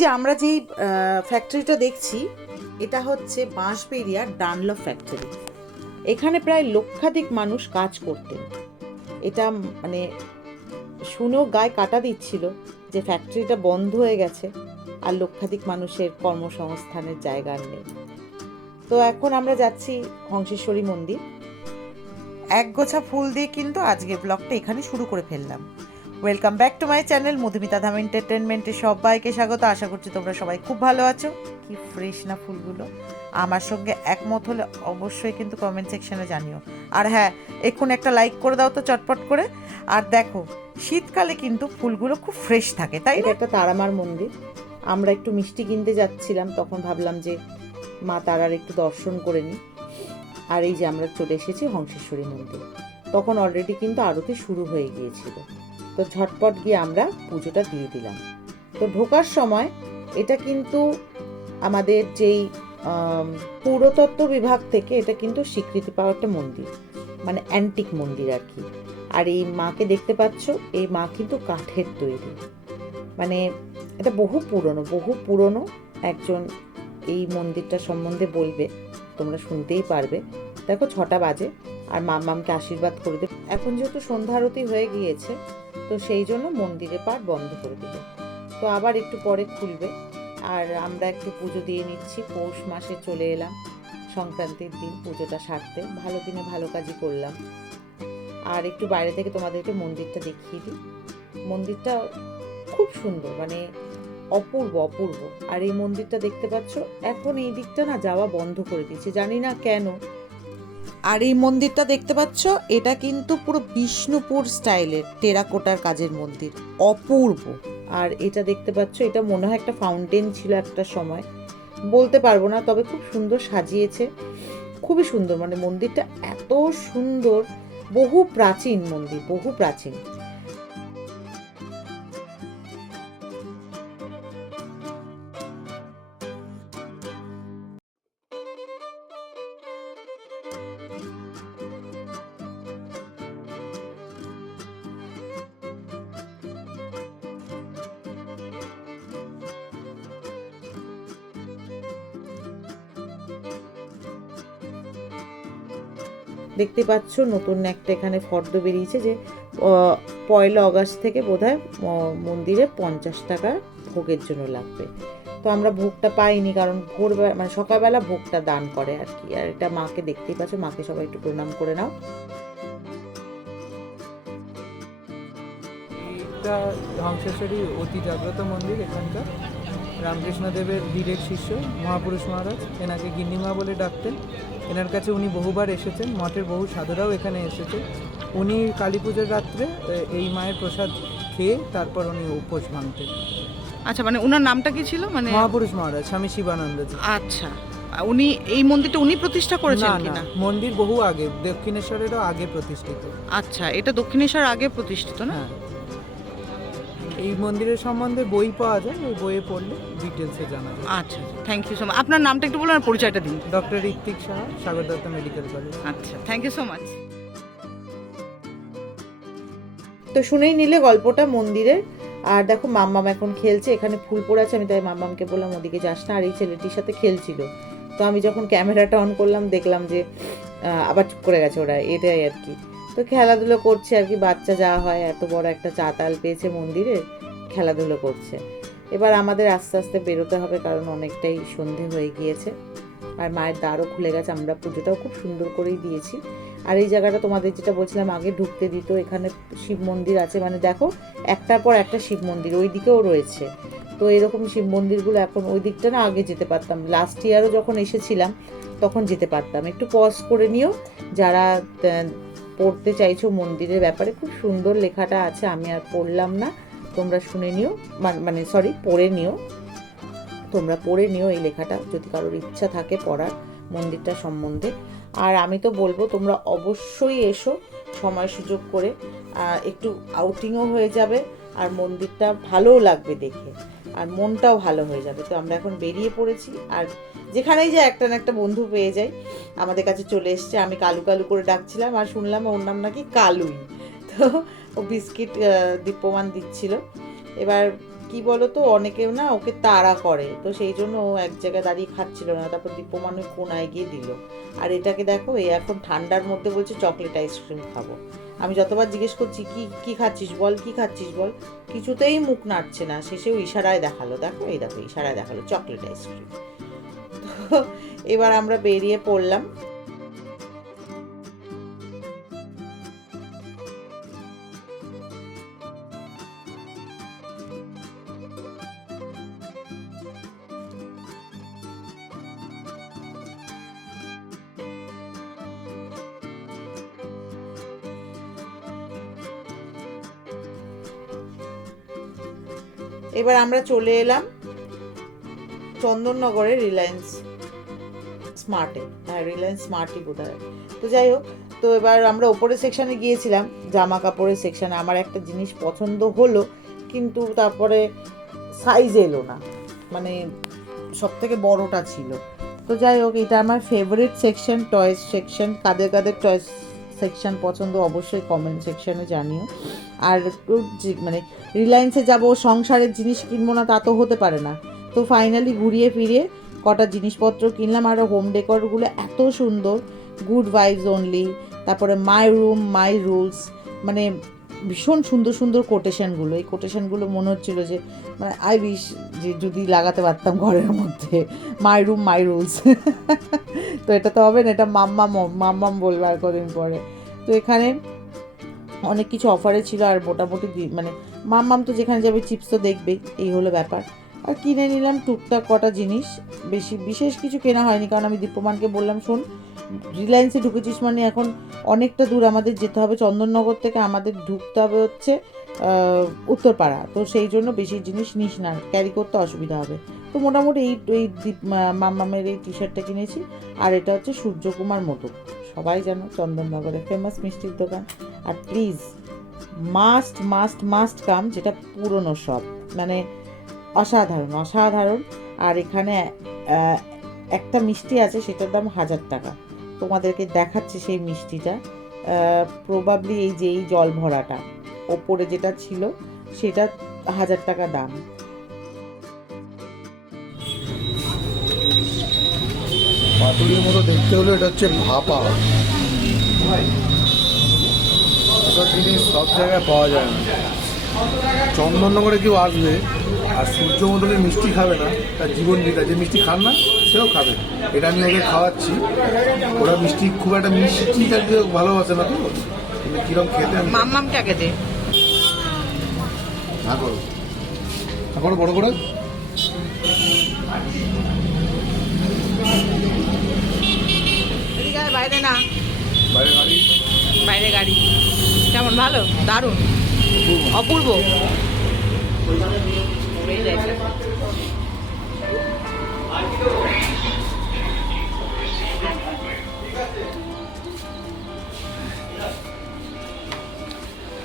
যে আমরা যেই ফ্যাক্টরিটা দেখছি, এটা হচ্ছে বাঁশবেরিয়ার ডানলপ ফ্যাক্টরি এখানে প্রায় লক্ষাধিক মানুষ কাজ করতেন। এটা মানে শুনেও গায়ে কাটা দিচ্ছিল যে ফ্যাক্টরিটা বন্ধ হয়ে গেছে আর লক্ষাধিক মানুষের কর্মসংস্থানের জায়গা নেই। তো এখন আমরা যাচ্ছি হংসেশ্বরী মন্দির। এক গোছা ফুল দিয়ে কিন্তু আজকের ব্লগটা এখানে শুরু করে ফেললাম। Welcome back to my channel Madhumita Dham এন্টারটেনমেন্টে সবাইকে স্বাগত। আশা করছি তোমরা সবাই খুব ভালো আছো। কি ফ্রেশ না ফুলগুলো? আমার সঙ্গে একমত হলে অবশ্যই কিন্তু কমেন্ট সেকশনে জানিও। আর হ্যাঁ এখন একটা লাইক করে দাও তো চটপট করে। আর দেখো, শীতকালে কিন্তু ফুলগুলো খুব ফ্রেশ থাকে, তাই এটা একটা তারামার মন্দির। আমরা একটু মিষ্টি কিনতে যাচ্ছিলাম, তখন ভাবলাম যে মা তারার একটু দর্শন করে নিই। আর এই যে আমরা চলে এসেছি হংসেশ্বরী মন্দির। তখন অলরেডি কিন্তু আরতি শুরু হয়ে গিয়েছিল। তো ঝটপট গিয়ে আমরা পুজোটা দিয়ে দিলাম। তো ঢোকার সময় এটা কিন্তু আমাদের যেই পুরাতত্ত্ব বিভাগ থেকে এটা কিন্তু স্বীকৃতি পাওয়া একটা মন্দির মানে অ্যান্টিক মন্দির আর কি। আর এই মাকে দেখতে পাচ্ছ, এই মা কিন্তু কাঠের তৈরি। মানে এটা বহু পুরনো বহু পুরনো একজন এই মন্দিরটা সম্বন্ধে বলবে, তোমরা শুনতেই পারবে। দেখো ছটা বাজে আর মামামকে আশীর্বাদ করে দেবে। এখন যেহেতু সন্ধ্যা আরতি হয়ে গিয়েছে তো সেই জন্য মন্দিরে পাঠ বন্ধ করে দিল তো আবার একটু পরে খুলবে। আর আমরা একটু পুজো দিয়ে নিচ্ছি। পৌষ মাসে চলে এলাম। সংক্রান্তির দিন পুজোটা সারতে। ভালো দিনে ভালো কাজই করলাম। আর একটু বাইরে থেকে তোমাদেরকে মন্দিরটা দেখিয়ে দিই। মন্দিরটা খুব সুন্দর মানে অপূর্ব অপূর্ব। আর এই মন্দিরটা দেখতে পাচ্ছ এখন এই দিকটা না যাওয়া বন্ধ করে দিয়েছে। জানি না কেন আর এই মন্দিরটা দেখতে পাচ্ছ? এটা কিন্তু পুরো বিষ্ণুপুর স্টাইলের টেরাকোটার কাজের মন্দির, অপূর্ব। আর এটা দেখতে পাচ্ছ, এটা মনে হয় একটা ফাউন্টেন ছিল একটা সময়। বলতে পারব না, তবে খুব সুন্দর সাজিয়েছে। খুবই সুন্দর মানে মন্দিরটা এত সুন্দর, বহু প্রাচীন মন্দির, বহু প্রাচীন। দেখতে পাচ্ছ, নতুন একটা এখানে ফর্দ বেরিয়েছে যে পয়লা অগাস্ট থেকে বোধহয় মন্দিরে পঞ্চাশ টাকা ভোগের জন্য লাগবে। তো আমরা ভোগটা পাইনি কারণ ভোরবেলা মানে সকালবেলা ভোগটা দান করে আর কি। আর এটা মাকে দেখতেই পাচ্ছ, মাকে সবাই একটু প্রণাম করে নাও। ধ্বংসেশ্বরী অতি জাগ্রত মন্দির এখানকার। রামকৃষ্ণদেবের বীরের শিষ্য মহাপুরুষ মহারাজ এনাকে গিন্নিমা বলে ডাকতেন। এনার কাছে উনি বহুবার এসেছেন মঠের বহু সাধুরাও এখানে এসেছে। উনি কালী পুজোর রাত্রে এই মায়ের প্রসাদ খেয়ে তারপর উনি উপোস ভাঙতেন। আচ্ছা মানে ওনার নামটা কি ছিল? মানে মহাপুরুষ মহারাজ স্বামী শিবানন্দজি। আচ্ছা উনি এই মন্দিরটা উনি প্রতিষ্ঠা করেছেন কিনা? মন্দির বহু আগে দক্ষিণেশ্বরেরও আগে প্রতিষ্ঠিত। আচ্ছা এটা দক্ষিণেশ্বর আগে প্রতিষ্ঠিত না? হ্যাঁ। এই মন্দিরের সম্বন্ধে বই পাওয়া যায় ওই বইয়ে পড়লে ডিটেলসে জানা যায়। আচ্ছা থ্যাংক ইউ সো মাচ আপনার নামটা একটু বলুন আর পরিচয়টা দিন। Doctor Ritwik Saha Sagar Dutta medical college. আচ্ছা থ্যাংক ইউ সো মাচ তো শুনেই নিলে গল্পটা মন্দিরের। আর দেখো মাম্মাম এখন খেলছে এখানে ফুল পড়ে আছে আমি তাই মাম্মামকে বললাম ওদিকে যাস না। আর এই ছেলেটির সাথে খেলছিল। তো আমি যখন ক্যামেরাটা অন করলাম দেখলাম যে আবার চুপ করে গেছে ওরা এটাই আর কি। তো খেলাধুলো করছে আর কি, বাচ্চা যাওয়া হয়, এত বড় একটা চাতাল পেয়েছে মন্দিরে, খেলাধুলো করছে। এবার আমাদের আস্তে আস্তে বেরোতে হবে কারণ অনেকটাই সন্ধে হয়ে গিয়েছে। আর মায়ের দ্বারও খুলে গেছে, আমরা পুজোটাও খুব সুন্দর করেই দিয়েছি। আর এই জায়গাটা তোমাদের যেটা বলছিলাম, আগে ঢুকতে দিত, এখানে শিব মন্দির আছে। মানে দেখো, একটার পর একটা শিব মন্দির, ওই দিকেও রয়েছে। তো এরকম শিব মন্দিরগুলো এখন ওই দিকটা না, আগে যেতে পারতাম। লাস্ট ইয়ারও যখন এসেছিলাম, তখন যেতে পারতাম। একটু পজ করে নিও। যারা পড়তে চাইছো মন্দিরের ব্যাপারে, খুব সুন্দর লেখাটা আছে, আমি আর পড়লাম না। তোমরা শুনে নিও মানে সরি পড়ে নিও। তোমরা পড়ে নিও এই লেখাটা, যদি কারোর ইচ্ছা থাকে পড়ার মন্দিরটা সম্বন্ধে। আর আমি তো বলব, তোমরা অবশ্যই এসো, সময় সুযোগ করে একটু আউটিংও হয়ে যাবে, আর মন্দিরটা ভালোও লাগবে দেখে, আর মনটাও ভালো হয়ে যাবে। তো আমরা এখন বেরিয়ে পড়েছি, আর যেখানেই যে একটা না একটা বন্ধু পেয়ে যাই। আমাদের কাছে চলে এসছে। আমি কালু কালু করে ডাকছিলাম আর শুনলাম ওর নাম নাকি কালুই। তো ও বিস্কিট দীপ্যমান দিচ্ছিল। এবার কি বলতো অনেকেও না ওকে তাড়া করে। তো সেই জন্য ও এক জায়গায় দাঁড়িয়ে খাচ্ছিল না। তারপর দীপ্যমান ওই কোনায় গিয়ে দিল। আর এটাকে দেখো এই এখন ঠান্ডার মধ্যে বলছে, চকলেট আইসক্রিম খাব। আমি যতবার জিজ্ঞেস করছি, কি কি খাচ্ছিস বল, কি খাচ্ছিস বল? কিছুতেই মুখ নাড়ছে না। শেষেও ইশারায় দেখাল। দেখো, এই দেখো, ইশারায় দেখাল, চকলেট আইসক্রিম। তো এবার আমরা বেরিয়ে পড়লাম। এবার আমরা চলে এলাম চন্দননগরের রিলায়েন্স স্মার্টে হ্যাঁ রিলায়েন্স স্মার্টই বোধ হয় তো যাই হোক, তো এবার আমরা ওপরের সেকশানে গিয়েছিলাম, জামা কাপড়ের সেকশানে আমার একটা জিনিস পছন্দ হলো, কিন্তু তারপরে সাইজ এলো না। মানে সব থেকে বড়টা ছিল। তো যাই হোক, এটা আমার ফেভারিট সেকশন টয়েস সেকশন কাদের কাদের টয়েস সেকশন পছন্দ অবশ্যই কমেন্ট সেকশনে জানিও। আর মানে রিলায়েন্সে যাব, সংসারের জিনিস কিনবো না, তা তো হতে পারে না। তো ফাইনালি ঘুরিয়ে ফিরিয়ে কটা জিনিসপত্র কিনলাম, আর হোম ডেকরগুলো এত সুন্দর। গুড ভাইবস অনলি তারপরে মাই রুম মাই রুলস মানে ভীষণ সুন্দর সুন্দর কোটেশনগুলো এই কোটেশনগুলো মনে হচ্ছিল যে মানে আই উইশ যে যদি লাগাতে পারতাম ঘরের মধ্যে। মাই রুম মাই রুলস তো এটা তো হবে না, এটা মাম্মাম মাম্মাম বলবে আর কদিন পরে। তো এখানে অনেক কিছু অফারে ছিল, আর মোটামুটি মানে মাম্মাম তো যেখানে যাবে চিপস তো দেখবেই, এই হলো ব্যাপার। আর কিনে নিলাম টুকটাক কটা জিনিস। বেশি, বিশেষ কিছু কেনা হয়নি, কারণ আমি দীপ্যমানকে বললাম, শোন রিলায়েন্সে ঢুকেছিস মানে এখন অনেকটা দূর আমাদের যেতে হবে। চন্দননগর থেকে আমাদের ঢুকতে হবে হচ্ছে উত্তরপাড়া। তো সেই জন্য বেশি জিনিস নিস না ক্যারি করতে অসুবিধা হবে। তো মোটামুটি এই এই দীপ- মা- মাম্মামের এই টি শার্টটা কিনেছি। আর এটা হচ্ছে সূর্যকুমার মোটক সবাই জানো চন্দননগরে ফেমাস মিষ্টির দোকান। আর please must must must come যেটা পুরনো সব মানে অসাধারণ অসাধারণ। আর এখানে একটা মিষ্টি আছে, সেটার দাম হাজার টাকা। তোমাদেরকে দেখাচ্ছি সেই মিষ্টিটা। প্রবাবলি এই যে, এই জল ভরাটা, ওপরে যেটা ছিল, সেটা হাজার টাকা দাম। পাতুরির মতো দেখতে হলে এটা হচ্ছে ভাপা। জিনিস সব জায়গায় পাওয়া যায় না। চন্দননগরে কেউ আসবে আর সূর্যমন্ডলের মিষ্টি খাবে না তার জীবন বিকা যে মিষ্টি খান না সেও খাবে। এটা আমি ওদের খাওয়াচ্ছি। ওরা মিষ্টি খুব একটা মিষ্টি জাতীয় ভালোবাসে না তো। কিন্তু কিরম খেতে আগে দে? না করো। এখন বড় করে। বাইরে না। বাইরে গাড়ি। বাইরে গাড়ি। কেমন ভালো? দারুণ। অপূর্ব। এই দেখ।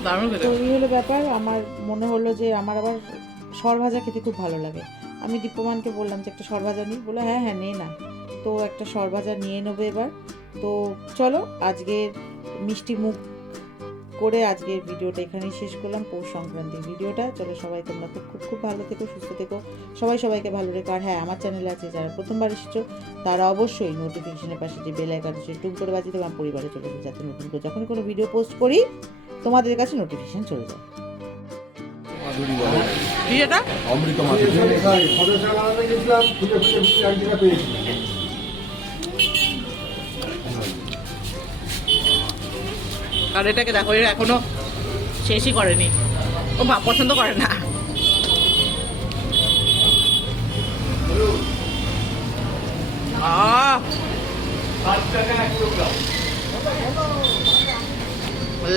দারুণ খেতে তো এই হলো ব্যাপার, আমার মনে হলো যে আমার আবার সর ভাজা খেতে খুব ভালো লাগে। আমি দীপ্যমানকে বললাম যে একটা সর ভাজা নিই বলে হ্যাঁ হ্যাঁ নে না। তো একটা সর ভাজা নিয়ে নেব এবার। তো চলো, আজকের মিষ্টি মুখ করে আজকের ভিডিওটা এখানেই শেষ করলাম পৌষ সংক্রান্তির ভিডিওটা চলো সবাই তোমরা খুব খুব খুব ভালো থেকো সুস্থ থেকো সবাই সবাইকে ভালো রেখো আর হ্যাঁ আমার চ্যানেলে আছে যারা প্রথমবার এসেছ তারা অবশ্যই নোটিফিকেশনের পাশে যে বেল আইকন আছে টুম করে বাজিয়ে দেবো আমার পরিবারে চলে যাবে যাতে নতুন করে যখনই কোনো ভিডিও পোস্ট করি তোমাদের কাছে নোটিফিকেশন চলে যায় কি এটা অমৃত মাধুরী আর এটাকে দেখো, এর এখনও শেষই করেনি। ও বা পছন্দ করে না!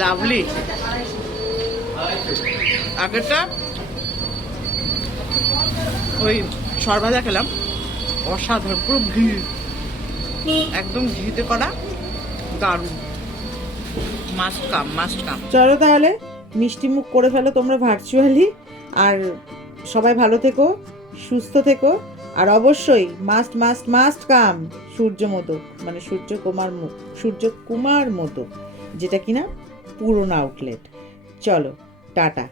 লাভলি আগেরটা ওই সরভাজা খেলাম। অসাধারণ, পুরো ঘি। একদম ঘিতে করা দারুণ। মাস্ট কাম মাস্ট কাম চলো তাহলে, মিষ্টি মুখ করে ফেলো তোমরা ভার্চুয়ালি আর সবাই ভালো থেকো, সুস্থ থেকো। আর অবশ্যই মাস্ট মাস্ট মাস্ট কাম সূর্য মতো মানে সূর্য কুমার মুখ সূর্য কুমার মোদক যেটা কিনা পুরনো আউটলেট চলো, টাটা।